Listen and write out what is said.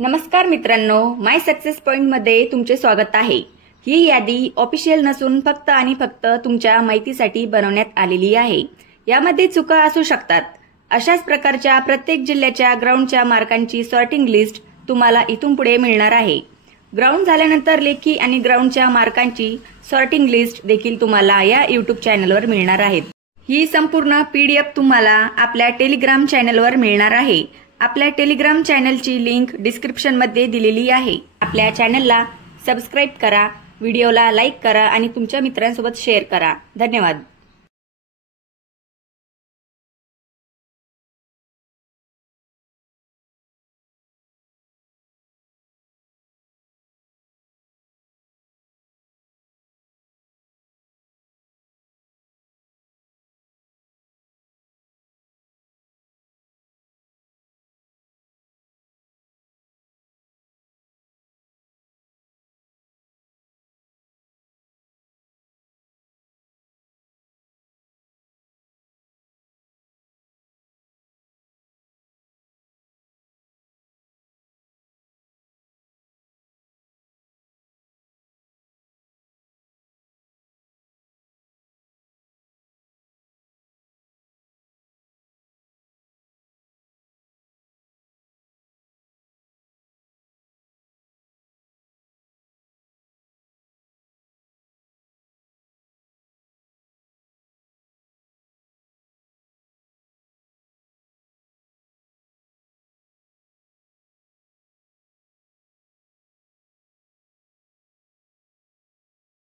नमस्कार मित्रांनो, माय success point मध्ये तुमचे स्वागत आहे। ही यादी ऑफिशियल नसून फक्त आणि फक्त तुमच्या माहितीसाठी बनवण्यात आलेली आहे। यामध्ये चुका असू शकतात। अशाच प्रकारच्या प्रत्येक जिल्ह्याच्या ग्राउंडच्या मार्कांची सॉर्टिंग लिस्ट तुम्हाला इथून पुढे मिळणार आहे। ग्राउंड झाल्यानंतर लेखी आणि ग्राउंडच्या मार्कांची सॉर्टिंग लिस्ट देखील तुम्हाला या YouTube चॅनलवर मिळणार आहे। ही संपूर्ण PDF तुम्हाला आपल्या टेलिग्राम चॅनलवर मिळणार आहे। आपल्या टेलिग्राम चॅनलची लिंक डिस्क्रिप्शन मध्ये दिलेली आहे। आपल्या चॅनलला सबस्क्राइब करा, व्हिडिओला लाईक करा आणि तुमच्या मित्रांसोबत शेअर करा। धन्यवाद।